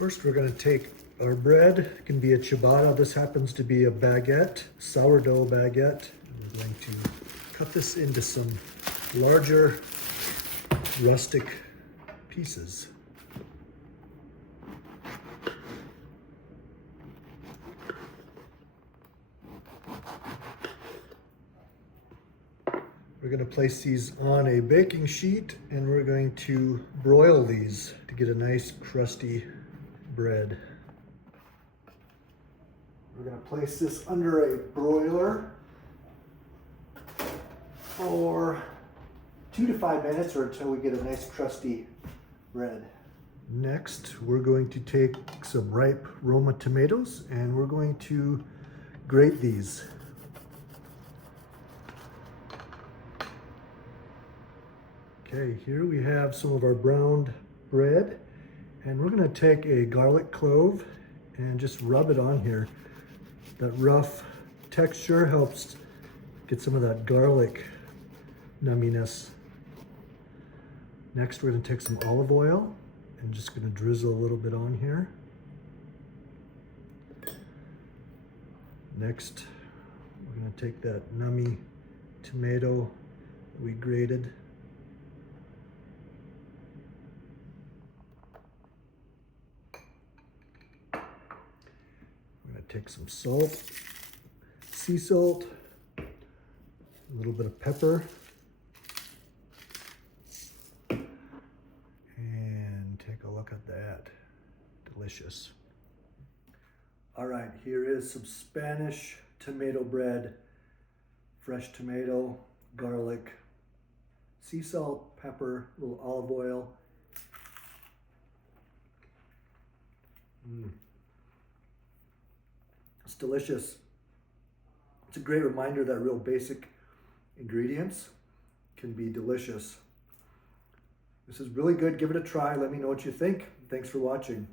First, we're going to take our bread. It can be a ciabatta. This happens to be a baguette, sourdough baguette. And we're going to cut this into some larger rustic pieces. We're going to place these on a baking sheet and we're going to broil these to get a nice crusty bread. We're going to place this under a broiler for 2 to 5 minutes or until we get a nice crusty bread. Next, we're going to take some ripe Roma tomatoes and we're going to grate these. Okay, here we have some of our browned bread, and we're going to take a garlic clove and just rub it on here. That rough texture helps get some of that garlic numminess. Next, we're going to take some olive oil and just going to drizzle a little bit on here. Next, we're going to take that nummy tomato that we grated. Take some salt, sea salt, a little bit of pepper, and take a look at that. Delicious. All right, here is some Spanish tomato bread, fresh tomato, garlic, sea salt, pepper, a little olive oil. It's delicious. It's a great reminder that real basic ingredients can be delicious. This is really good. Give it a try. Let me know what you think. Thanks for watching.